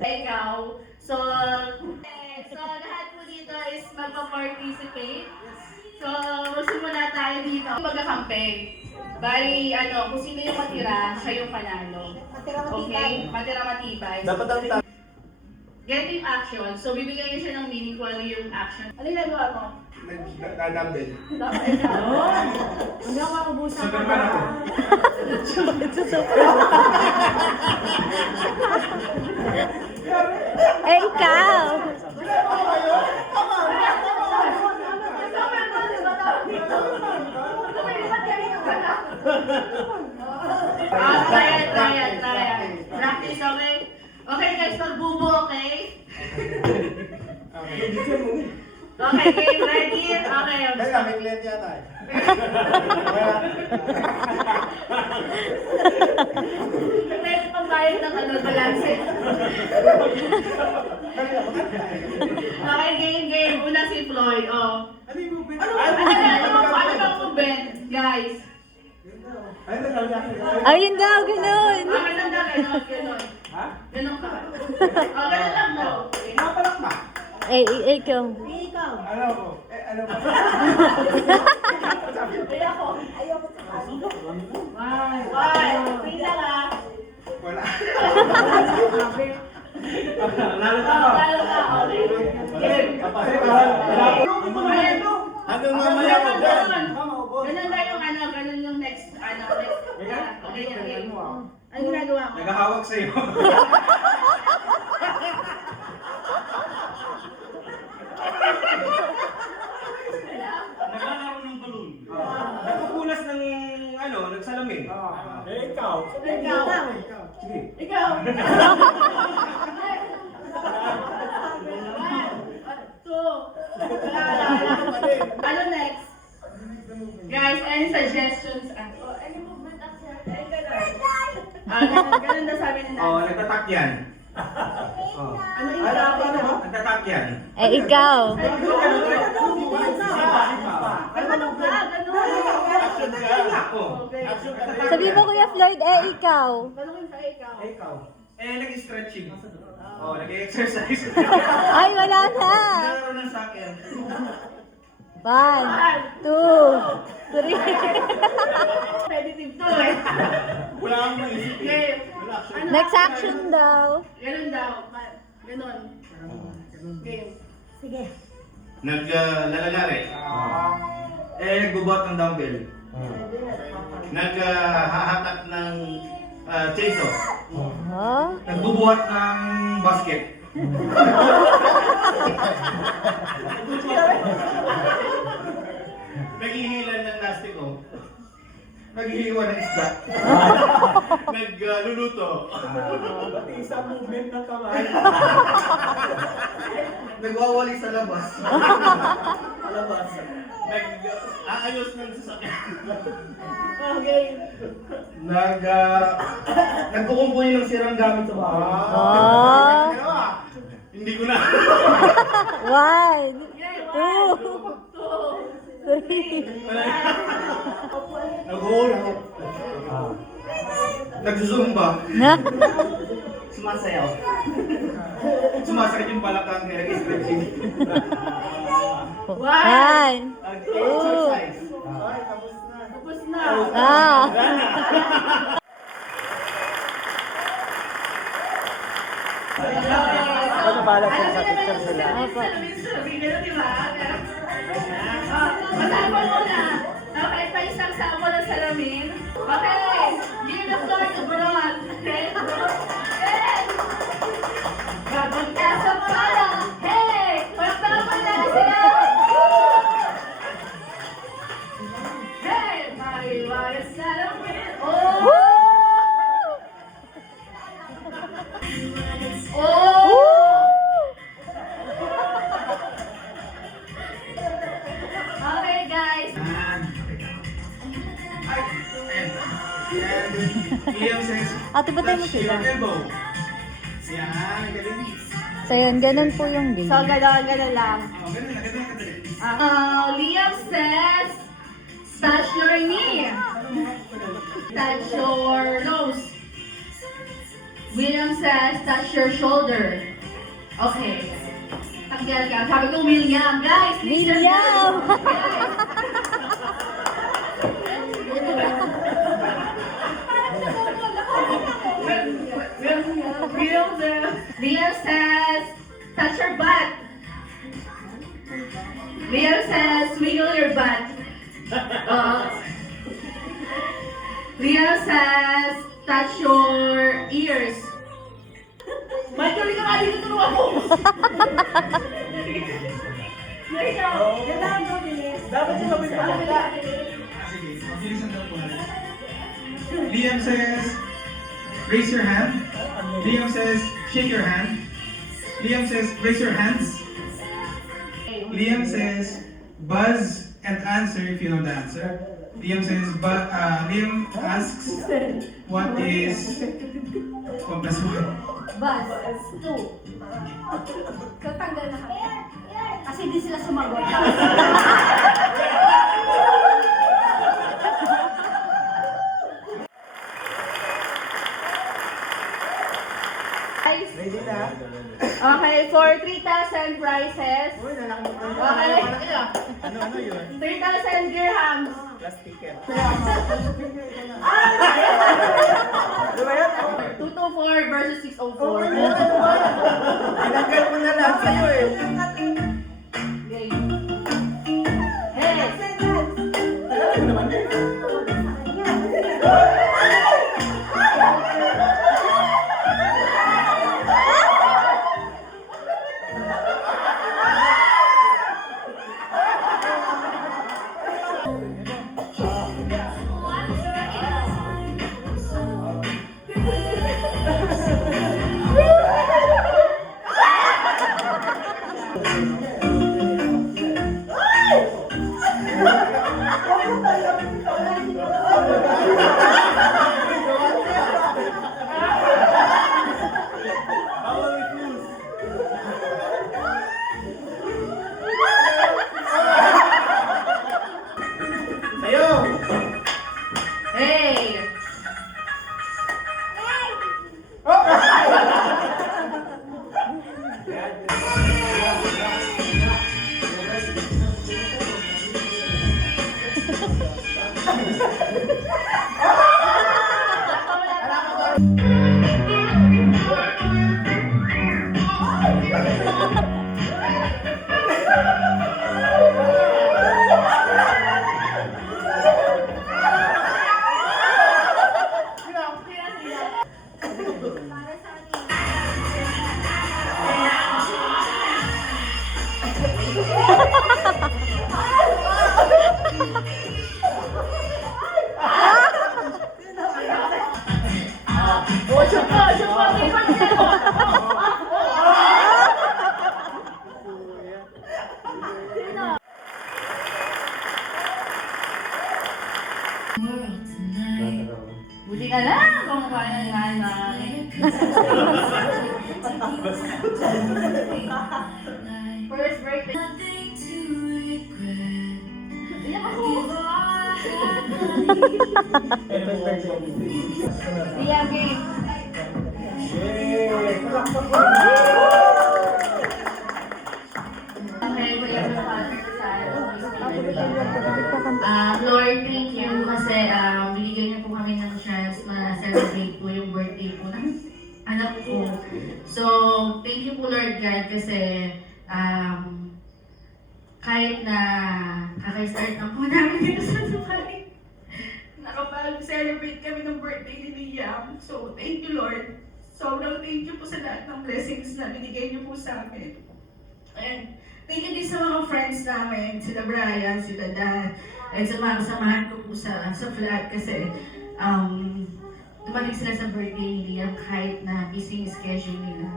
Ikaw. So lahat po dito is magpa-participate. So, magsimula tayo dito. Magkakampi. Bali, kung sino yung matira, siya yung panalo. Okay? Matira matibay. Dapat ang Getting action. So, bibigyan niyo siya ng meaning kung ano yung action. Ano yung nagawa mo? nagdadambil. Hindi ako maubusan ko. Superman ako. Eh, ikaw! Try. Practice, okay? Okay guys, magbubo, okay? Okay, game ready? Okay. Kaya may client yata eh. Pwede pang bayad ng balance. Okay, game. Una si Floyd, oh. Ano yung movement? Ano bang movement, guys? Ayun na sabi natin. Ayun daw, ganun! Ganon. Ha? Ganon ka. Oh, ganon lang mo. Napalak ba? Eh, ikaw. Ano ko? Ano ba? Ayoko sa kaso. Why? Wait lang ah. Wala. Lalo ka. Okay. Game. Hanggang mamaya ko dyan. Ganun yung next. Okay, game. Ano ginagawa mo? Nagahawak sa'yo. Naglalaro ng balloon. Nagpupunas ng nagsalamin. Ikaw. Sige. Ikaw. Two. Ano next? Guys, any suggestions? Any movement action? Ganun na sabi ni Oh, Nancy. nagtatakyan. Ano yung sabi mo? Nagtatakyan. Eh, ikaw. Ay, manok ka, ganun. Ako. Okay. Sabi mo, Kuya Floyd, eh, ikaw. Tanungin sa ikaw. Ikaw. Nag-stretching. Oh, nag-exercise. Ay, wala na. Naglalaro ng soccer. 1, 2, 3. Competitive to eh. Wala akong maisip eh. Game. Wala action. Ano Next action? action daw. Ganun daw. Ganun. Game. Naglalagari. Nagbubuhat ng dumbbell. Naghahatak ng chainsaw. Oh? Nagbubuhat ng basket. Naghihilan ng plastiko. Naghihiwa ng isda. Nagluluto. Pati isang movement ng kamay. Nagwawali sa labas. Alabas. Nag-aayos ng sasakyan. Okay. Nagkukumpunin ng sirang gamit sa bahay. Oh? Hindi ko na. 1, 2, 3. Nag-uulog. Nagsusumba. Na? Sumasayaw. Sumasakit yung balakang kaya nag-stretching. 1. Nag-exercise. Ay, tapos na. Tapos na. Ah. Ano ba lang sa picture sila? Opo. Masama mo na. Okay, pa isang sample ng salamin. Okay, give the floor to Bron. Okay? Yes! Gabon ka sa pala. Hey! Pagtaman na sila! Hey! Mariwala salamin. Oh! Oh! Okay, guys. Ate, batay mo sila. Elbow. Yan, galing. So yun, ganun po yung game. So, gano'n lang. Oh, ganun na, ganun na. Liam says, touch your knee. Touch your nose. William says, touch your shoulder. Okay. Tanggal ka. Sabi ko, William. Guys, listen. William! William says, touch your butt. William says, wiggle your butt. William says, touch your ears. Michael, ikaw nga dito turuan mo. Dapat yung gawin pa ka. Sige, mabilisan daw po natin. Liam says, raise your hand. Liam says, shake your hand. Liam says, raise your hands. Liam says, buzz and answer if you know the answer. Liam says, Liam asks, what is 1 plus 1? Bus, 2. Katanggal na kami. Kasi hindi sila sumagot. Guys, Ready na? okay, for 3,000 prizes. Uy, nalakot na. Okay. Ano yun? 3,000 dirhams. Last ticket. Di ba yan? 224 versus 604. Tinanggal mo na lang sa'yo eh. Hey! Alam mo naman eh. Hey! Oh, shoot po! Shoot po! Ipag niya po! Buti ka lang kung kaya ng nanay. First birthday. Iyak ako. Iyak, game. Okay, kuya, Lord, thank you kasi binigyan niyo po kami ng chance ma-celebrate po yung birthday po ng anak ko. So, thank you po Lord God kasi kahit na kaka-start na po namin dito sa Dubai, nakapag-celebrate kami ng birthday ni Liam. So, thank you Lord. Sobrang thank you po sa lahat ng blessings na binigay niyo po sa amin. And thank you din sa mga friends namin, sila Brian, sila Dan, at sa mga kasamahan ko po sa flat kasi dumating sila sa birthday ni Liam kahit na busy yung schedule nila.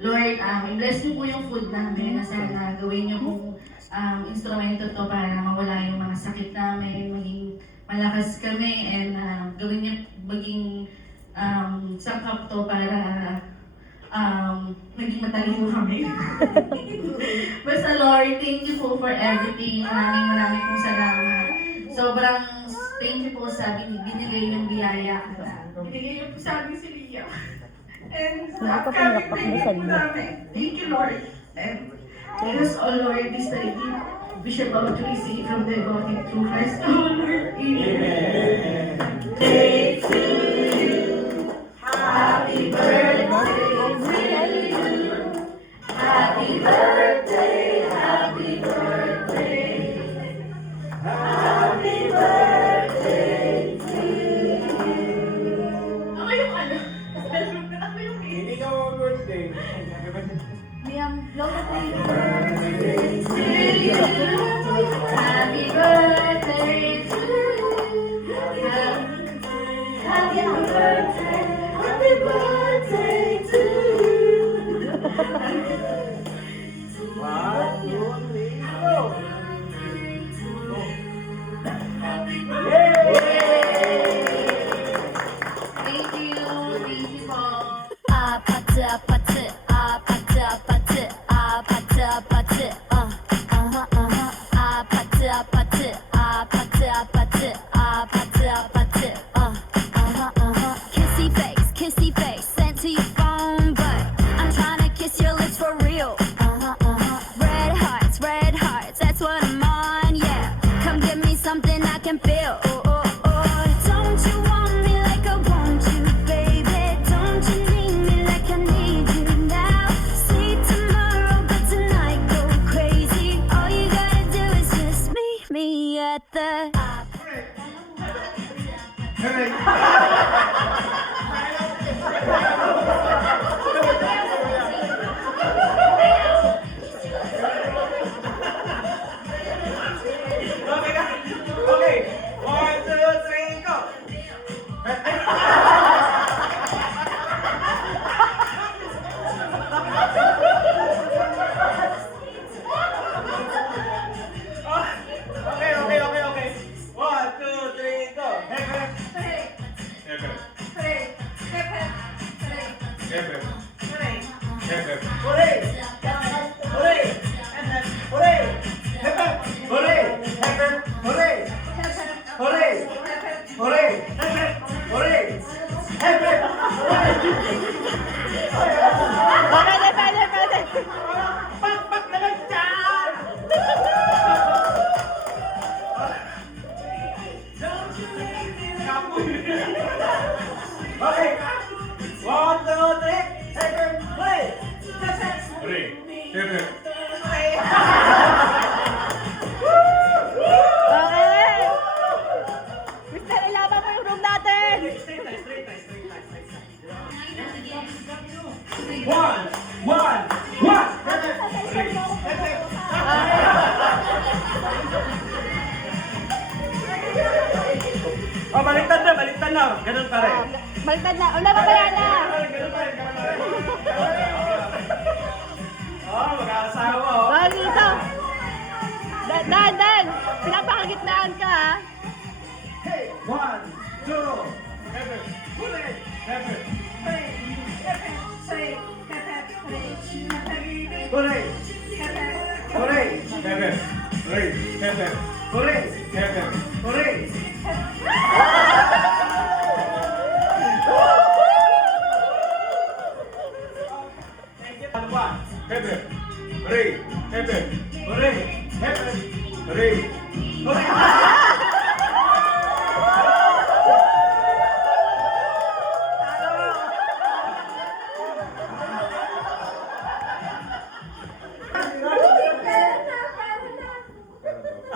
Lord, i-bless niyo po yung food namin na sana gawin niyo po instrumento to para mawala yung mga sakit namin, maging malakas kami, and gawin niyo maging sakap to para naging matalino kami. Basta Lord, thank you po for everything. Maraming pong salamat. Sobrang thank you po sa binigay ng biyaya. Binigay niyo po sa amin si Liam. And Hindi ka kami pinakpak pray mo sa linya. namin. Thank you, Lord. And let us all, Lord, this day we shall about to receive from the God through Christ our Lord. Amen. Day to you. Happy birthday to you. Happy birthday, happy birthday. Happy birthday to you. Ako yung ano? Ako yung Hindi ka mag-birthday. Happy birthday to you. Happy birthday to you. Happy birthday. Happy birthday to you. One, two, three, go! Thank you. Thank you po. 아파트 아파트 아파트 아파트 아파트 아파트 아파트 아파트 아파트 아파트 아파트 아파트 kissy face sent to your phone but I'm trying to kiss your lips for real red hearts that's what I'm on yeah come give me something I can feel don't you want me like I want you baby don't you need me like I need you now see tomorrow but tonight go crazy all you gotta do is just meet me at the Alright. Okay na. Okay. One, two, three, go! Okay. One, two, three, go! Hooray! Hooray! Hooray! Hip hip! Hooray! Hip hip! Hooray! Hooray! Hooray! Hip hip! Hooray! Hip hip! Pwede. Pakpak naman dyan! Okay. One, two, three. Hip hip! Hooray! Okay. Mister, ilaban mo yung room natin. One. Oh, baliktad na. Ganun pa rin. Baliktad na. Wala pa kaya na. Ganun pa rin. Oh, mag-aasawa oh. Dahil dito. Dan. Pinapakagitnaan ka ha. Hey, one, two. Hooray! Hooray! Hooray! Hooray!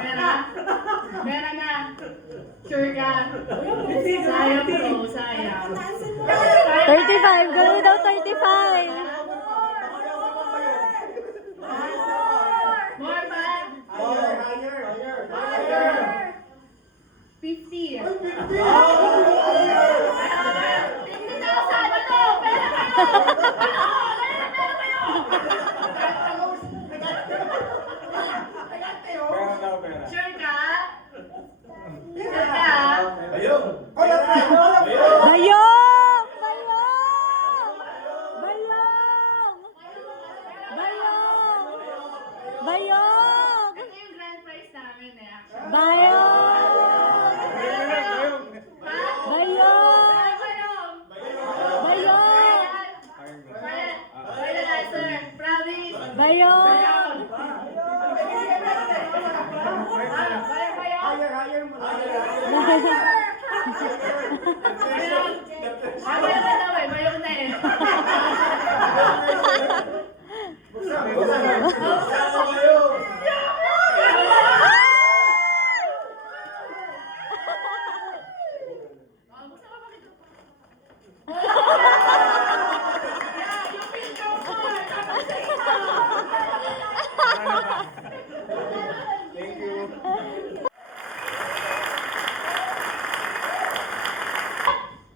Ano ba? Meron na. Sure ka. Sayang bro, sayang. 35. Gawin daw 35. More pa? Higher! 50. 50,000 ano? Pera kayo! Sure ka? Sure ka? Ayun! Bayong! Ito yung grand prize namin eh. Bayong! Ha? Bayong! Meron kayo? Bayong! Mayroon na eh.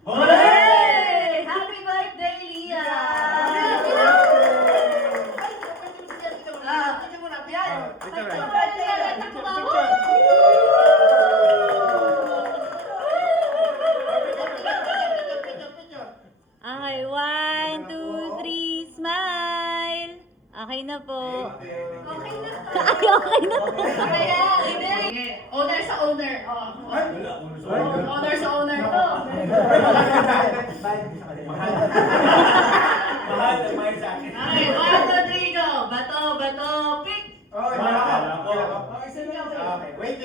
Hey! Happy birthday, Leah! Okay, 1, 2, 3, smile! Okay na po. Okay na. Ay, okay na po. Okay, owner sa owner. Owner sa owner to. Mahal sa akin. Okay, 1, 2, 3, go. Bato, bato, pick. Okay,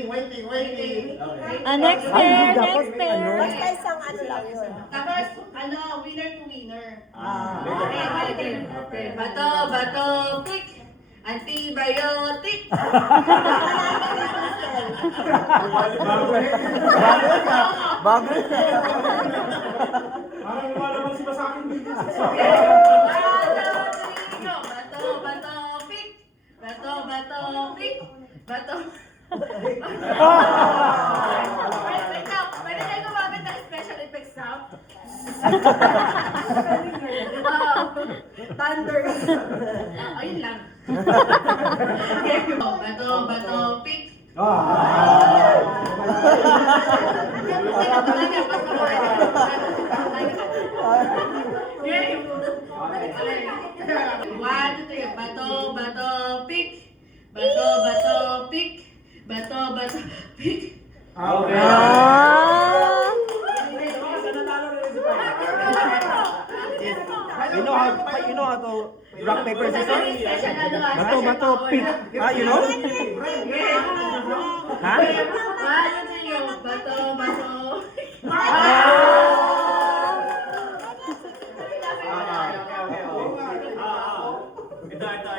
waiting. Next pair, next pair. Basta isang ano lang yun. Tapos, winner to winner. Ah. Okay. Bato, bato, pick. Antibiotic. Bago ka. Parang wala naman si sa akin dito. Bato, bato, pick. Bato, bato, pick. Bato. Wait lang. Pwede tayo gumamit ng special effects sound? Thunder. Ayun lang. Bato, bato, pick. Game. 1, 2, 3. Bato, bato, pick. Bato, bato, pick. Bato, bato, pick. Okay. You know how to rock, paper, scissors? Bato, pick. You know? Ha? Bato, bato.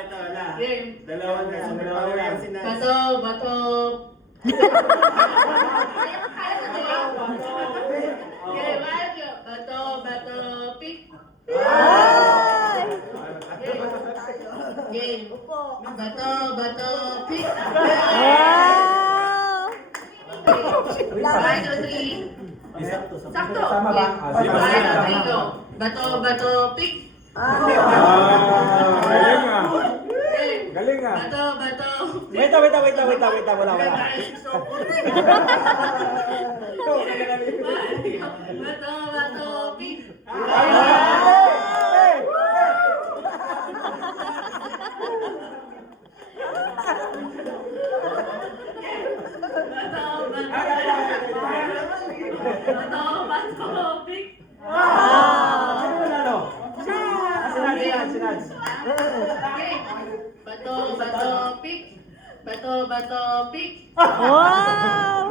Ito na. Game. Dalawa na sinasa. Bato, bato. Bato, bato, pick. Game. Bato, bato, pick. Wow! 1, 2, 3. Sakto. Tama ba? Game. 1, 2, 3, go. Bato, bato, pick. Galing ah. Game. Galing ah. Bato, bato, pick. Wait. Wala. Bato, bato, pick. Bato, bato, pick. Okay. Bato, bato, pick. Bato, bato, pick. Wow!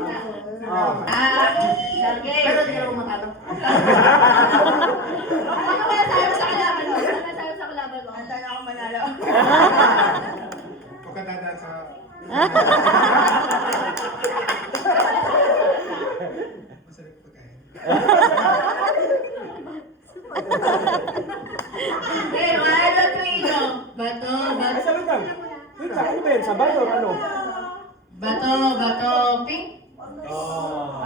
Okay. Pero hindi ako matalo. Ano ba tayo sa kalaban mo? Ano ba tayo sa kalaban mo? Antan ako manalo. Pagkadada sa... Masarap pagkain. Okay, 1, 2, 3, go. Bato, bato. Wait lang. Ano ba yun? Sabay o ano? Bato, bato, pick. Oh.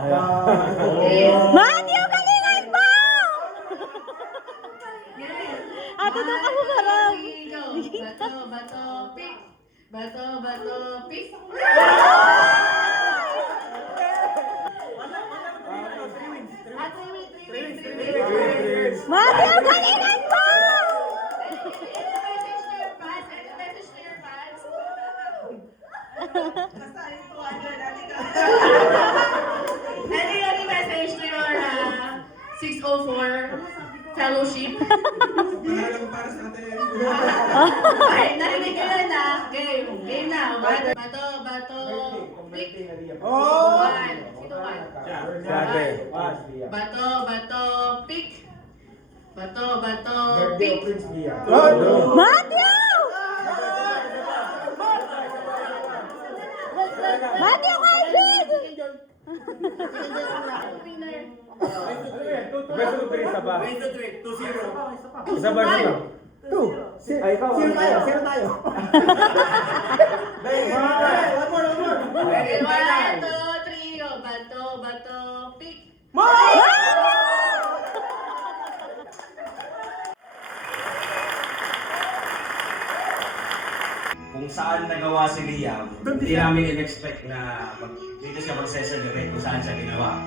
Matthew, galingan mo! Ate, doon ka humarap. Bato, bato, pick. Bato, bato, pick. Matthew, galingan mo! Any message to your 604 fellowship? Panalo ko para sa atin. Ay, narinig ko yun na. Game. Game na. Bato, bato, pick. Oh! One. Sino one? Sabi. Bato, pick. Bato, pick. Matthew! Matthew Calvin! Verso 3 isa ba? Isa ba lang? 2. Ay, ikaw. Sino tayo? One, two, three, go. Bato, pick. Kung saan nagawa si Liam, hindi namin in-expect na dito siya mag-celebrate kung saan siya ginawa.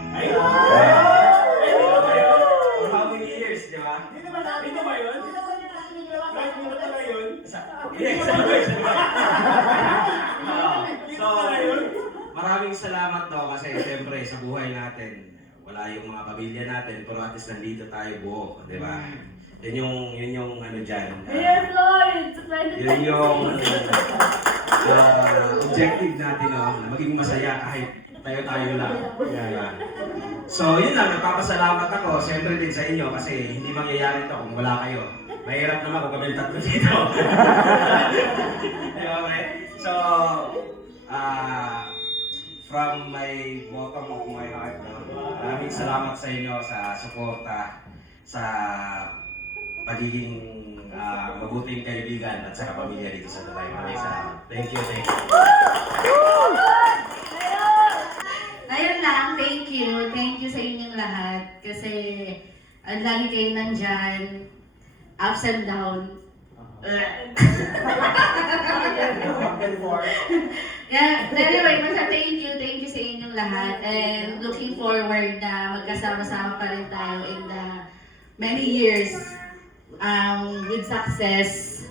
For how many years, di ba? Dito ba yun? So, maraming salamat daw kasi siyempre sa buhay natin, wala yung mga pamilya natin, pero at least nandito tayo buo, di ba? Yun yung ano dyan. Yun yung objective natin, no? Na maging masaya kahit tayo lang. Yeah. So, yun lang. Nagpapasalamat ako. Siyempre din sa inyo kasi hindi mangyayari ito kung wala kayo. Mahirap naman kung kami tatlo dito. Okay? So, from my bottom of my heart, no? Maraming salamat sa inyo sa suporta, sa pagiging mabuting kaibigan at sa pamilya dito sa Dubai. Maraming salamat. Thank you. Ayun lang, thank you. Thank you sa inyong lahat. Kasi ang lagi kayo nandyan. Ups and down. Yeah, anyway, thank you sa inyong lahat. And looking forward na magkasama-sama pa rin tayo in the many years with success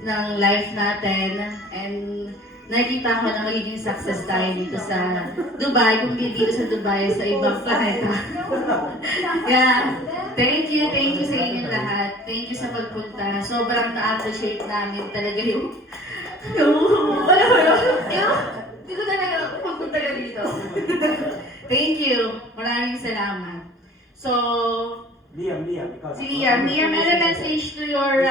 ng life natin. And nakita ko na magiging success tayo dito sa Dubai, kung hindi dito sa Dubai, sa ibang planeta. Yeah, thank you sa inyong lahat. Thank you sa pagpunta. Sobrang na-appreciate namin talaga yung hindi ko talaga pagpunta ka dito. Thank you. Maraming salamat. So, Liam, ikaw. si Liam, any message to your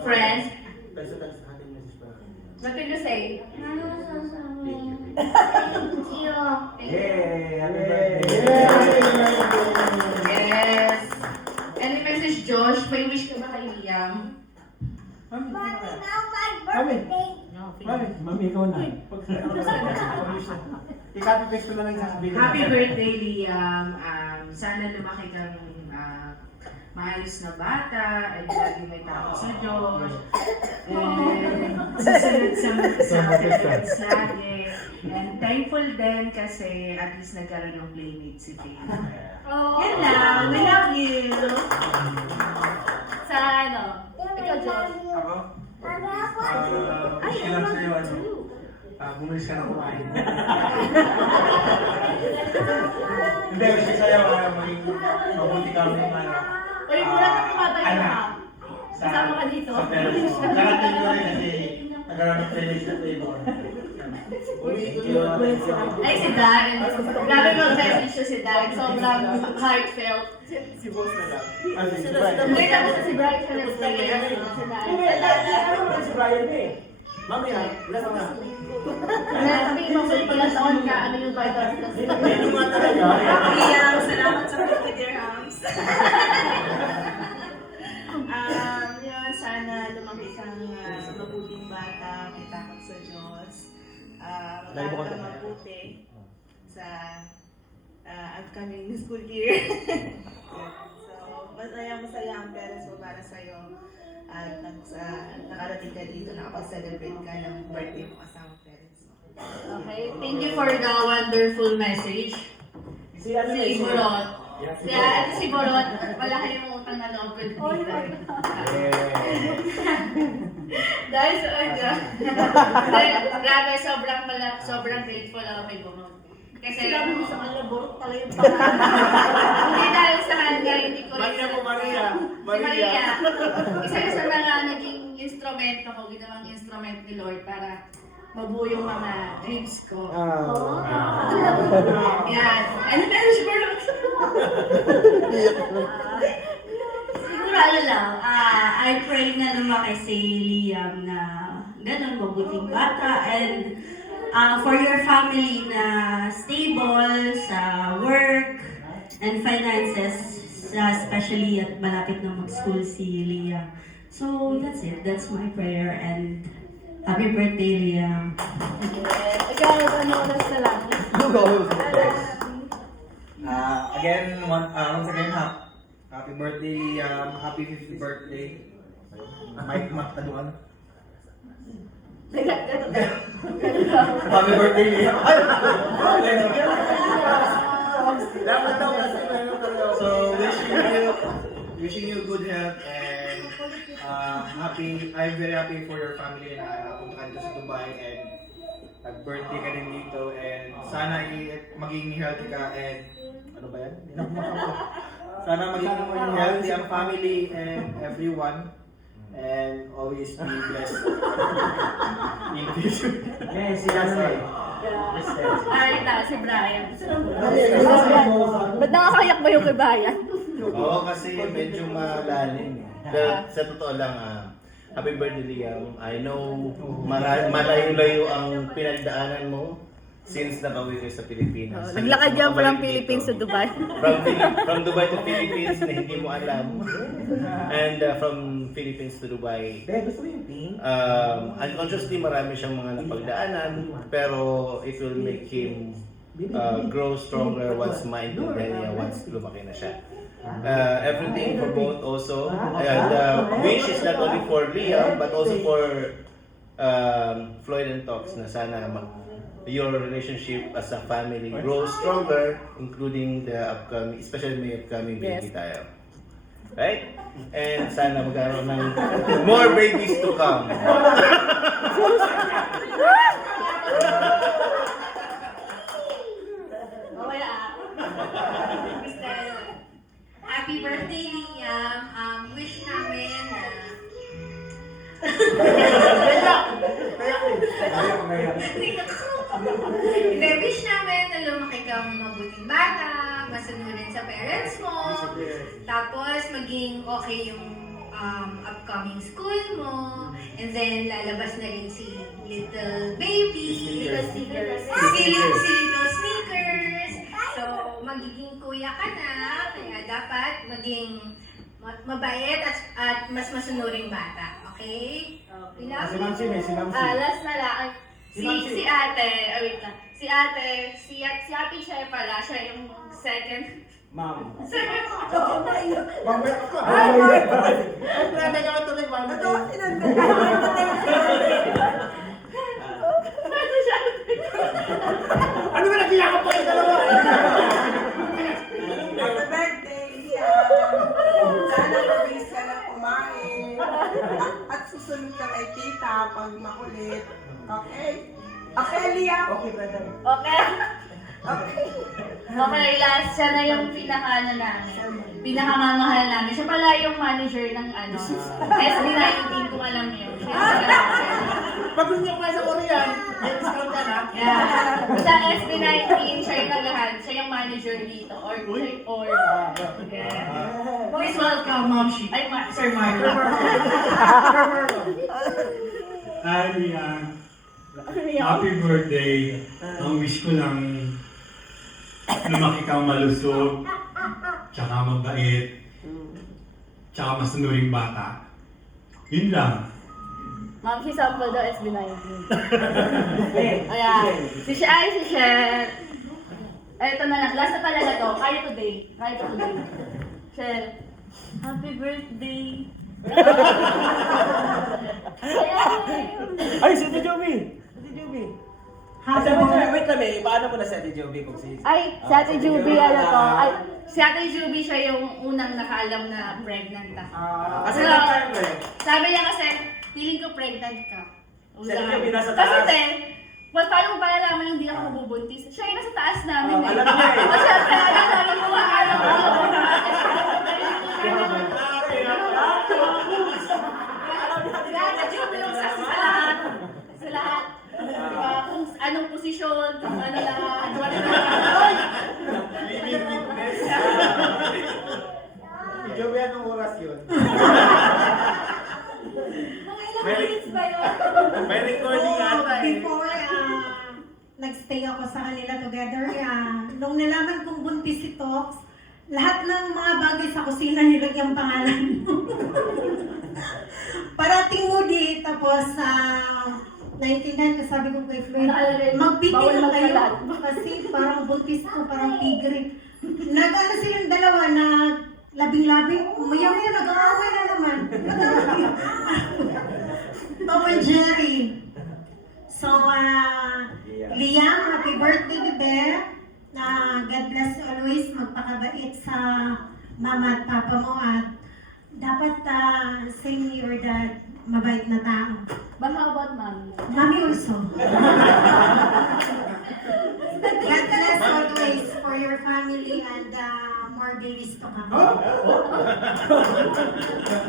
friends? What did you say? Thank you. Hey, happy birthday. Yes. Any message, Josh? May wish ka ba kay Liam? Mami, ikaw na. I-copy-paste ko na lang yung sasabihin. Happy birthday, Liam. Sana lumaki kang maayos na bata, and lagi may takot sa Diyos, and susunod sa friends lagi. And thankful din kasi at least nagkaroon ng playmate si Kate. Yan lang, we love you! Sa ano? Ikaw, Josh. Ako? Wish ko lang sa'yo, bumalis ka na kumain. Hindi, wish ko sa'yo, maging mabuti ka ng Uy, mula ka kumabay ka. Kasama ka dito. Sa parents. Narating ko rin kasi nagkaroon ng playlist sa table. Ay, si Darren. Grabe mag-message siya si Darren. Sobrang heartfelt. Si boss na lang. Hindi, tapos si Brian siya nag-stay. Si Darren. Si Brian eh. Mami ha, wala ka na. Sabi mo, pala taon ka, ano yung vital plus? Ano nga talaga? Liam, salamat sa 50 dirhams. Yun, sana lumaki kang mabuting bata, may takot sa Diyos. Mag-aaral kang mabuti sa upcoming school year. So, masaya ang parents mo para sa'yo. At nakarating ka dito, nakapag-celebrate ka ng birthday mo kasama parents mo. Okay, thank you for the wonderful message. Si ano na Si Borot. Si Borot, wala kayong utang na loob ko dito. Dahil sa grabe, sobrang grateful ako kay Borot. Kasi Sinabi mo sa kanya, Borot pala yung pangalan. hindi dahil sa kanya, hindi ko Maria po, Maria. Si Maria. Isa sa mga naging instrumento ko, ginawang instrument ni Lord para mabuo yung mga dreams ko. Ah. Yan. Ano meron siguro? Siguro ano lang, I pray na lumaki si Liam na ganun, mabuting bata, and for your family na stable sa work and finances, especially at malapit na mag-school si Liam. So that's it, that's my prayer, and happy birthday, Liam. Ikaw, ano oras na lang? Again, once again, happy birthday, Liam. Happy 50th birthday. Mike Magtaduan. Happy birthday, Liam. So, wishing you good health and I'm very happy for your family na napunta ka dito sa Dubai and nag-birthday ka din dito, and sana maging healthy ka, and ano ba yan? Sana maging healthy ang family and everyone, and always be blessed. English. Yes, yes, Ay, si Brian. Ba't nakakayak ba yung kay Brian? Oo, kasi medyo malalim. Pero sa totoo lang, happy birthday, Liam. I know malayo-layo ang pinagdaanan mo since nakauwi kayo sa Pilipinas. Naglakad yan from Philippines to Dubai. From Dubai to Philippines na hindi mo alam. And from Philippines to Dubai. Unconsciously marami siyang mga napagdaanan, pero it will make him grow stronger once maintindihan niya, once lumaki na siya. Everything for both also. And wish is not only for Liam, but also for Floyd and Tox, na sana your relationship as a family grows stronger, including the upcoming, especially may upcoming baby tayo. Right? And sana magkaroon ng more babies to come. Happy birthday, Liam. Wish namin na... Hindi, wish namin na lumaki kang mabuting bata, masunurin sa parents mo, tapos maging okay yung upcoming school mo, and then lalabas na rin si little baby, si little sneakers. So, magiging kuya ka na, kaya dapat maging mabait at mas masunuring bata. Okay? Si Mamsi, Last na lang. Si ate, wait lang. Si ate siya pala, siya yung second. Ma'am. Second. Mamaya ka. Ay, grabe ka tuloy, ma'am. Ano ba nagkiyakap pa yung dalawa? Happy birthday, Liam! Sana mabilis ka na kumain. At susunod ka kay tita pag makulit. Okay? Okay, Liam? Okay, brother. Okay. Okay. Okay, last. Siya na yung pinaka-ano namin. Pinakamamahal namin. Siya pala yung manager ng SB19, kung alam niyo. Siya yung manager. Pag gusto niyo kayo sa Korean, may discount ka na. Yeah. Sa SB19, siya yung naglahan. Siya yung manager dito. Or yeah. Please welcome, Ma'am Shi. Ay, Sir Marlo. Hi, Liam. Happy birthday. Ang wish ko lang lumaki kang malusog, tsaka mabait, tsaka masunuring bata. Yun lang. Ma'am, si sample daw SB19. Ayan. Si Shell. Eto na lang. Last na talaga to. Kaya today. Shell. Happy birthday. Ay, si Ate Joby! Wait lang eh, paano mo na si Ate Joby kung si... Ay, si Ate Juby, ano to? Ay, Si Ate Juby siya yung unang nakaalam na pregnant ako. Kasi lang tayo ko eh. Sabi niya kasi, feeling ko pregnant ka. Si Ate Juby nasa taas. Kasi paano mo ba nalaman hindi ako mabubuntis? Siya yung nasa taas namin eh. Alam niya eh. Kasi alam mo alam ko. Si Ate Juby yung sa lahat. kanila together. Nung nalaman kong buntis si Tox, lahat ng mga bagay sa kusina nilagyan pangalan mo. Parating mo di, tapos naintindihan ko, sabi ko kay Fred, magbitin na kayo kasi parang buntis ko, parang tigre. Nag-ano silang dalawa na labing-labing, maya-maya nag-aaway na naman. Tom and Jerry. So, Liam, happy birthday, bebe. God bless you always. Magpakabait sa mama at papa mo at dapat same your dad, mabait na tao. But how about mommy? Mommy also. God bless always for your family and more babies to come.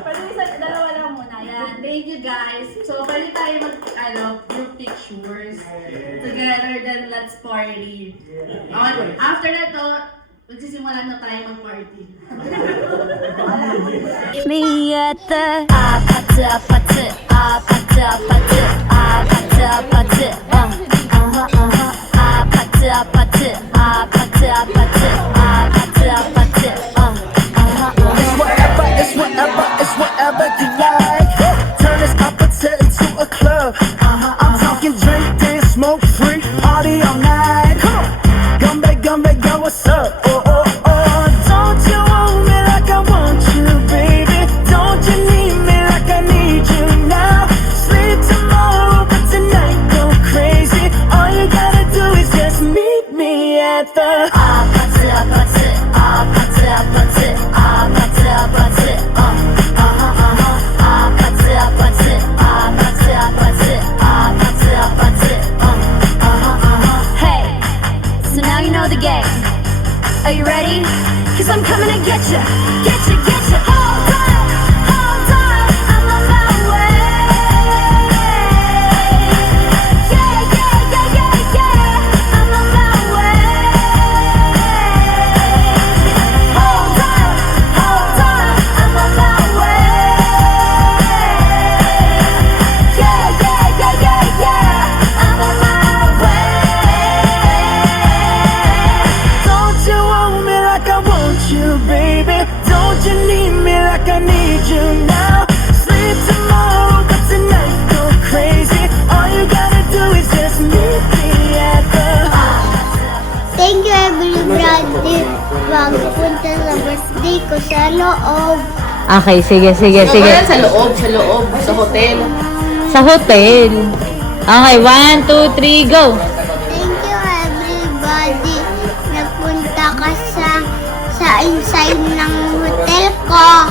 Pwede isa, dalawa lang muna. Yan. Thank you guys. So, pwede tayo group pictures together, then let's party. Okay. After na to, magsisimula na tayo mag-party. Me at the It's whatever you like. Turn this opposite into a club. I'm talking drink, dance, smoke, free, party all night. Come on, come back, girl, what's up? Oh, oh, oh. Don't you want me like I want you, baby? Don't you need me like I need you now? Sleep tomorrow, but tonight go crazy. All you gotta do is just meet me at the Hey, so now you know the game. Are you ready? Cause I'm coming to get you, get you, get you. Hold on, I'm on my way. Yeah, yeah, yeah, yeah, yeah, I'm on my way. Hold on, I'm on my way. Yeah, yeah, yeah, yeah, yeah, I'm on my way. Don't you want me like I want you, baby? Don't you need me like I need you now? Sleep tomorrow, but tonight go crazy. All you gotta do is just meet me at the Thank you everybody. Magpunta sa birthday ko sa loob. Okay, sige. Sa loob, sa hotel. Sa hotel. Okay, 1, 2, 3, go! Thank you everybody. Nagpunta ka sa inside ng hotel ko.